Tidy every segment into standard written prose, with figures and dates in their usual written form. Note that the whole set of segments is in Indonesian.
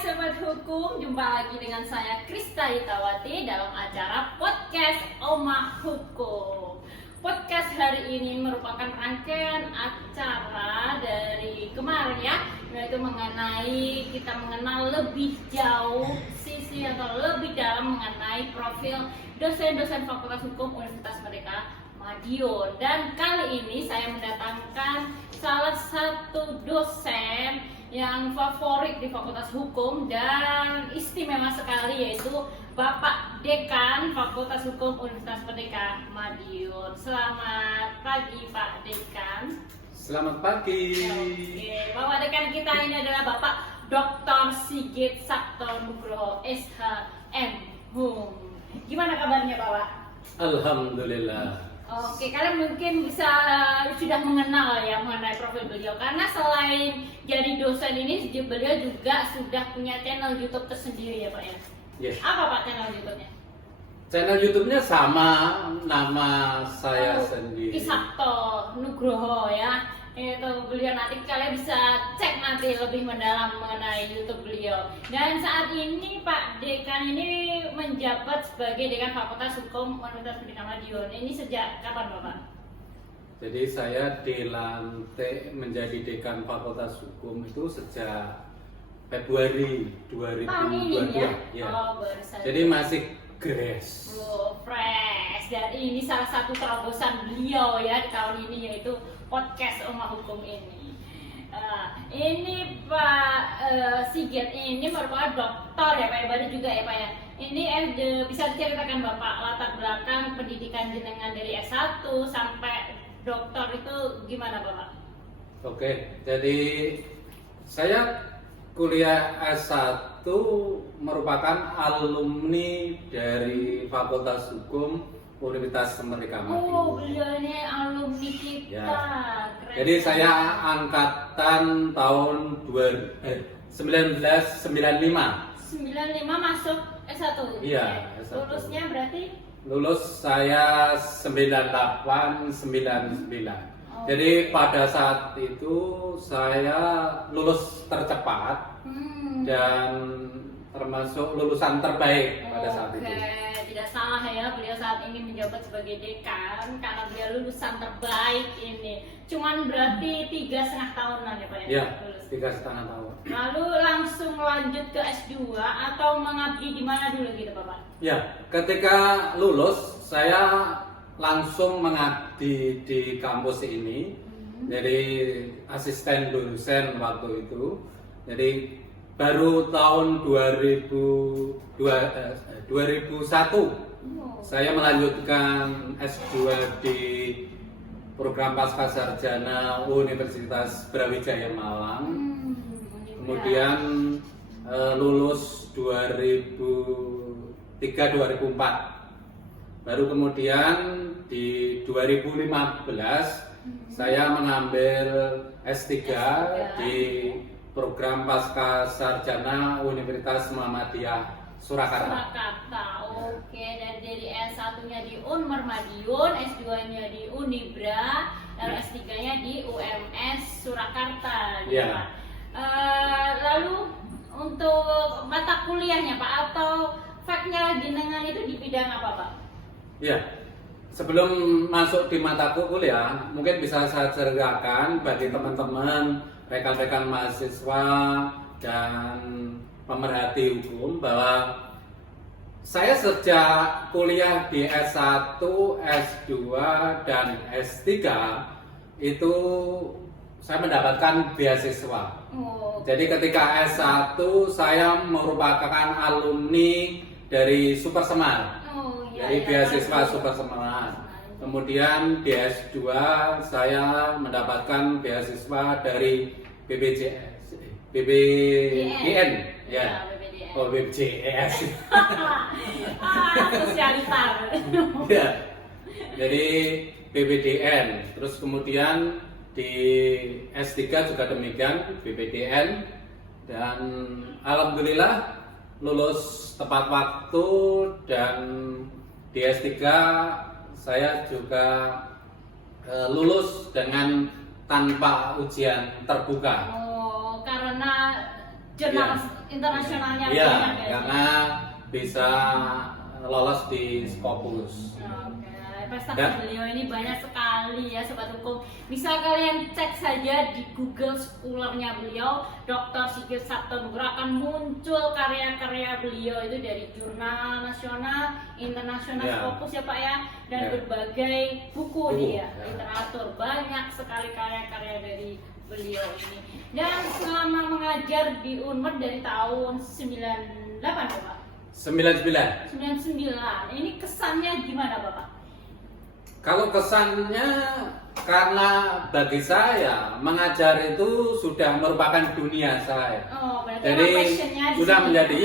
Sobat Hukum, jumpa lagi dengan saya Krista Hitawati dalam acara Podcast Oma Hukum. Podcast hari ini merupakan rangkaian acara dari kemarin ya, yaitu mengenai kita mengenal lebih jauh sisi atau lebih dalam mengenai profil dosen-dosen Fakultas Hukum Universitas Merdeka Madiun. Dan kali ini saya mendatangkan salah satu dosen yang favorit di Fakultas Hukum dan istimewa sekali, yaitu Bapak Dekan Fakultas Hukum Universitas Merdeka Madiun. Selamat pagi Pak Dekan. Selamat pagi. Oke, Bapak Dekan kita ini adalah Bapak Dr. Sigit Sabto Nugroho SHM Hum. Gimana kabarnya Bapak? Alhamdulillah. Oke, kalian mungkin sudah mengenal ya mengenai profil beliau, karena selain jadi dosen ini beliau juga sudah punya channel YouTube tersendiri ya Pak ya. Yes. Apa Pak channel YouTube-nya? Channel YouTube-nya sama nama saya sendiri. Sabto Nugroho ya. Itu beliau, nanti kalian bisa cek nanti lebih mendalam mengenai YouTube beliau. Dan saat ini Pak Dekan ini menjabat sebagai Dekan Fakultas Hukum Universitas Merdeka Madiun. Ini sejak kapan Bapak? Jadi saya dilantik menjadi Dekan Fakultas Hukum itu sejak Februari 2022. Tahun ini ya? Ya. Oh, baru saja. Jadi masih fresh. Oh, fresh. Dan ini salah satu terobosan beliau ya di tahun ini, yaitu podcast Oma Hukum ini. Ini Pak Sigit ini merupakan doktor ya Pak ya, baru juga ya Pak ya. Ini bisa diceritakan Bapak latar belakang pendidikan jenengan dari S1 sampai doktor itu gimana Bapak? Oke, jadi saya kuliah S1 merupakan alumni dari Fakultas Hukum Universitas Merdeka Madiun. Oh, beliau ini alumni kita. Ya. Keren. Jadi saya angkatan tahun 1995. 95 masuk S1. Iya, S1. Lulusnya berarti? Lulus saya 98 99. Oh. Jadi pada saat itu saya lulus tercepat dan termasuk lulusan terbaik pada saat itu. Tidak salah ya, beliau saat ini menjabat sebagai dekan karena beliau lulusan terbaik ini. Cuman berarti 3,5 tahunan ya Pak ya? Iya, Lulus. 3,5 tahun. Lalu langsung lanjut ke S2 atau mengabdi di mana dulu gitu Bapak? Ya, ketika lulus saya langsung mengabdi di kampus ini. Jadi asisten dosen waktu itu. Jadi baru tahun 2001 saya melanjutkan S2 di program Pascasarjana Universitas Brawijaya Malang. Kemudian lulus 2003-2004. Baru kemudian di 2015 saya mengambil S3 di program Pascasarjana Universitas Muhammadiyah Surakarta. Oke. Dan dari S1-nya di Unmar Madiun, S2-nya di Unibra, lalu S3-nya di UMS Surakarta. Ya. Lalu untuk mata kuliahnya Pak atau faknya jenengan itu di bidang apa Pak? Ya. Sebelum masuk di mataku kuliah, mungkin bisa saya ceritakan bagi teman-teman, rekan-rekan mahasiswa dan pemerhati hukum bahwa saya sejak kuliah di S1, S2, dan S3 itu saya mendapatkan beasiswa. Jadi ketika S1 saya merupakan alumni dari Super Semar. Dari beasiswa Super Semar. Kemudian di S2 saya mendapatkan beasiswa dari BPJN. Ya. Oh, BPJS. Sosialitar. Ya. Jadi BPDN. Terus kemudian di S3 juga demikian, BPDN. Dan alhamdulillah lulus tepat waktu, dan di S3 saya juga lulus dengan tanpa ujian terbuka. Oh, karena jurnal internasionalnya Iya, banyak ya. karena bisa lolos di Scopus. Oke, prestasi Dan- beliau ini banyak sekali ya Sobat Hukum. Bisa kalian cek saja di Google Scholar-nya beliau, Dr. Sigit Sabtonugroho, akan muncul karya-karya beliau itu dari jurnal nasional, internasional, Ya. Scopus ya Pak ya, dan Ya. berbagai buku dia, Ya. literatur, banyak sekali karya-karya dari beliau ini. Dan selama mengajar di UNMER dari tahun 98 ya Pak? 99. 99. Ini kesannya gimana Bapak? Kalau kesannya, karena bagi saya mengajar itu sudah merupakan dunia saya. Oh, berarti Jadi emang passionnya di sudah sini. menjadi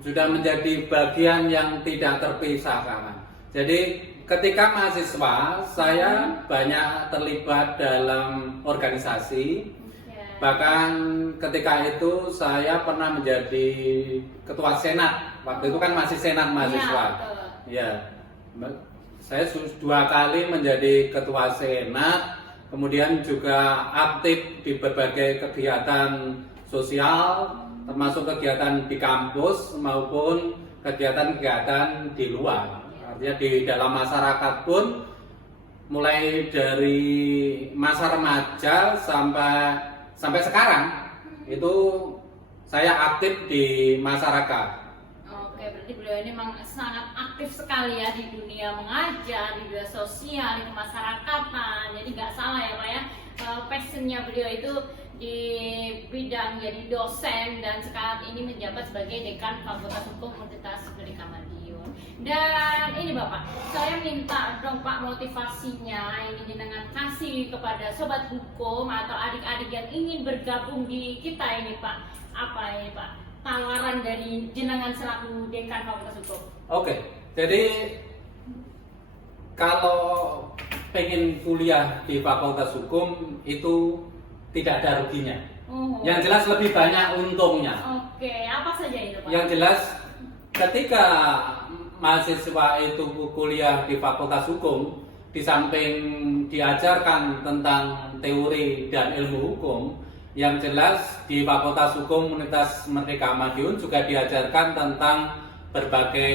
sudah menjadi bagian yang tidak terpisahkan. Jadi ketika mahasiswa saya banyak terlibat dalam organisasi. Ya. Bahkan ketika itu saya pernah menjadi ketua senat. Waktu itu kan masih senat mahasiswa. Iya, Ya, saya 2 kali menjadi ketua senat, kemudian juga aktif di berbagai kegiatan sosial, termasuk kegiatan di kampus maupun kegiatan-kegiatan di luar. Artinya di dalam masyarakat pun, mulai dari masa remaja sampai sekarang itu saya aktif di masyarakat. Oke, berarti beliau ini memang sangat aktif sekali ya di dunia mengajar, di dunia sosial, di kemasyarakatan. Jadi nggak salah ya Pak ya, passionnya beliau itu di bidang jadi dosen dan sekarang ini menjabat sebagai Dekan Fakultas Hukum Universitas Merdeka Madiun. Dan ini Bapak, saya minta dong Pak motivasinya ini dengan kasih kepada sobat hukum atau adik-adik yang ingin bergabung di kita ini Pak. Apa ini Pak? Tawaran dari jenengan selaku Dekan Fakultas Hukum. Oke, jadi kalau pengen kuliah di Fakultas Hukum itu tidak ada ruginya. Oh. Yang jelas lebih banyak untungnya. Oke, apa saja itu Pak? Yang jelas ketika mahasiswa itu kuliah di Fakultas Hukum, di samping diajarkan tentang teori dan ilmu hukum, yang jelas di Fakultas Hukum Universitas Merdeka Madiun juga diajarkan tentang berbagai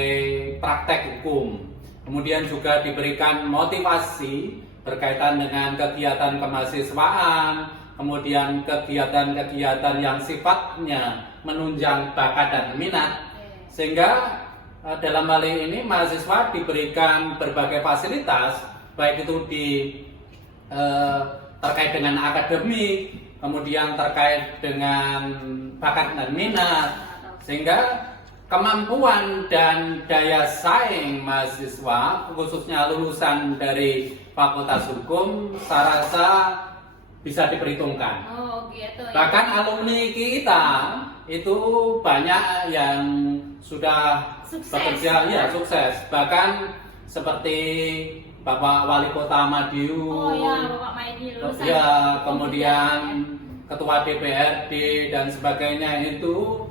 praktek hukum. Kemudian juga diberikan motivasi berkaitan dengan kegiatan kemahasiswaan, kemudian kegiatan-kegiatan yang sifatnya menunjang bakat dan minat. Sehingga dalam hal ini mahasiswa diberikan berbagai fasilitas, baik itu terkait dengan akademik, kemudian terkait dengan bakat dan minat, sehingga kemampuan dan daya saing mahasiswa, khususnya lulusan dari Fakultas Hukum, saya rasa bisa diperhitungkan. Oh gitu ya. Bahkan alumni kita itu banyak yang sudah Sukses. bekerja, ya sukses. Bahkan seperti Bapak Wali Kota Madiun, Oh ya, Bapak Maidi lulusan. ya, kemudian Ketua DPRD dan sebagainya itu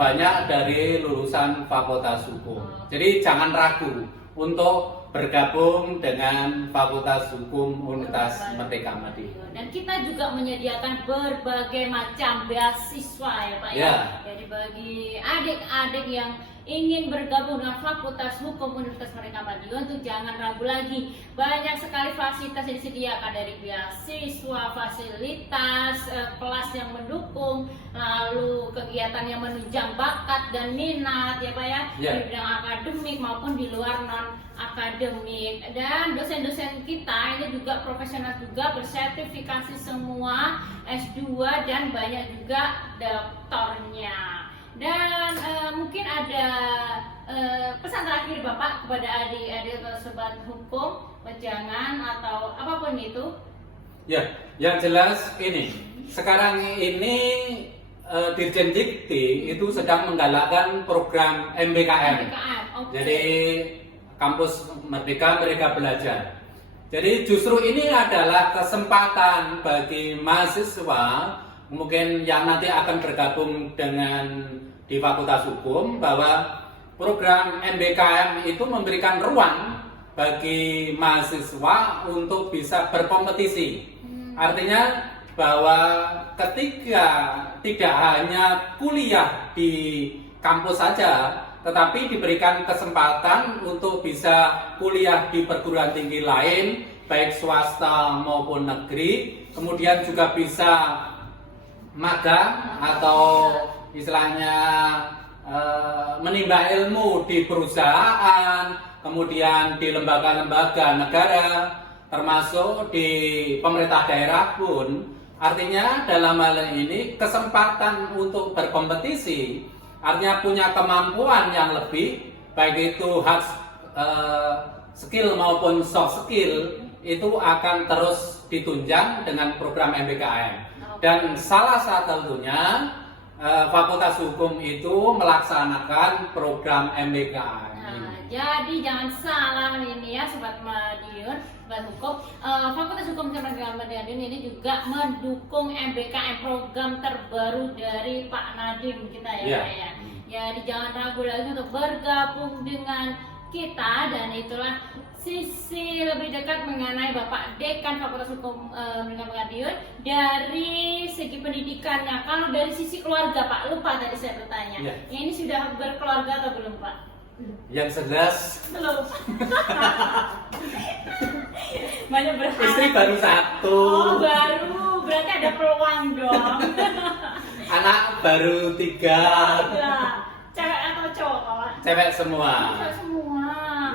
banyak dari lulusan Fakultas Hukum. Jadi jangan ragu untuk bergabung dengan Fakultas Hukum Universitas Merdeka Madiun. Dan kita juga menyediakan berbagai macam beasiswa ya Pak Ya. Jadi bagi adik-adik yang ingin bergabung dengan Fakultas Hukum Universitas Merdeka Madiun tuh jangan ragu lagi. Banyak sekali fasilitas yang disediakan dari beasiswa, fasilitas, kelas yang mendukung, lalu kegiatan yang menunjang bakat dan minat ya Pak ya, Ya. di bidang akademik maupun di luar non akademik. Dan dosen-dosen kita ini juga profesional juga, bersertifikasi semua, S2 dan banyak juga doktornya. Dan mungkin ada pesan terakhir Bapak kepada adik-adik atau sobat hukum, wejangan atau apapun itu. Ya, yang jelas ini, sekarang ini Dirjen Dikti itu sedang menggalakkan program MBKM. oke. Jadi Kampus Merdeka Mereka Belajar. Jadi justru ini adalah kesempatan bagi mahasiswa mungkin yang nanti akan bergabung dengan di Fakultas Hukum, bahwa program MBKM itu memberikan ruang bagi mahasiswa untuk bisa berkompetisi. Artinya bahwa ketika tidak hanya kuliah di kampus saja, tetapi diberikan kesempatan untuk bisa kuliah di perguruan tinggi lain, baik swasta maupun negeri, kemudian juga bisa magang atau istilahnya menimba ilmu di perusahaan, kemudian di lembaga-lembaga negara, termasuk di pemerintah daerah pun. Artinya dalam hal ini kesempatan untuk berkompetisi, artinya punya kemampuan yang lebih, baik itu hard skill maupun soft skill, itu akan terus ditunjang dengan program MBKM. Dan salah satunya Fakultas Hukum itu melaksanakan program MBKM. Nah, jadi jangan salah ini ya Sobat Madiun, Sobat Hukum. Fakultas Hukum Kementerian Madiun ini juga mendukung MBKM, program terbaru dari Pak Nadiem kita ya Pak ya. Jadi jangan ragu lagi untuk bergabung dengan kita, dan itulah sisi lebih dekat mengenai Bapak Dekan Fakultas Hukum Madiun dari segi pendidikannya. Kalau dari sisi keluarga Pak, lupa tadi saya bertanya. Ini sudah berkeluarga atau belum Pak? Yang jelas belum. Banyak berharap. Istri baru satu. Oh baru, berarti ada peluang dong. Anak baru 3. Ya, cewek atau cowok Pak? Cewek semua. Cewek semua.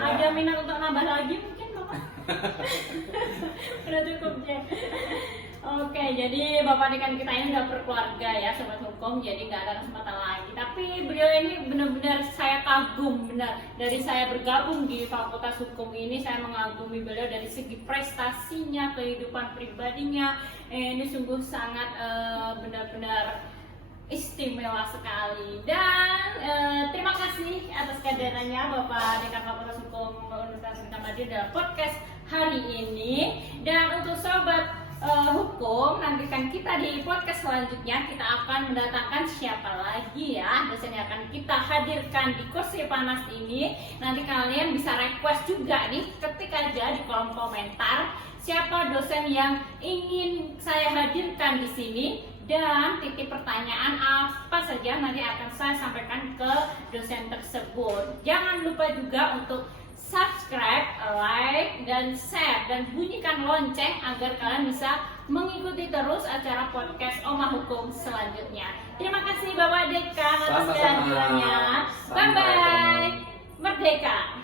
Ya. Ada minat untuk nambah lagi mungkin Bapak? Udah cukup ya. Oke, jadi Bapak Dekan kita ini udah berkeluarga ya Sobat Hukum, jadi nggak ada kesempatan lagi. Tapi beliau ini benar-benar saya kagum, benar. Dari saya bergabung di Fakultas Hukum ini, saya mengagumi beliau dari segi prestasinya, kehidupan pribadinya. Ini sungguh sangat benar-benar istimewa sekali. Dan terima kasih atas kehadirannya Bapak Dekan Fakultas Hukum Universitas Madiun dalam podcast hari ini. Dan untuk Sobat Hukum, nantikan kita di podcast selanjutnya. Kita akan mendatangkan siapa lagi ya dosen yang akan kita hadirkan di kursi panas ini. Nanti kalian bisa request juga nih, ketik aja di kolom komentar siapa dosen yang ingin saya hadirkan di sini, dan titik pertanyaan apa saja nanti akan saya sampaikan ke dosen tersebut. Jangan lupa juga untuk subscribe, like, dan share, dan bunyikan lonceng agar kalian bisa mengikuti terus acara podcast Omah Hukum selanjutnya. Terima kasih Bapak Dekan atas kehadirannya. Bye bye. Merdeka.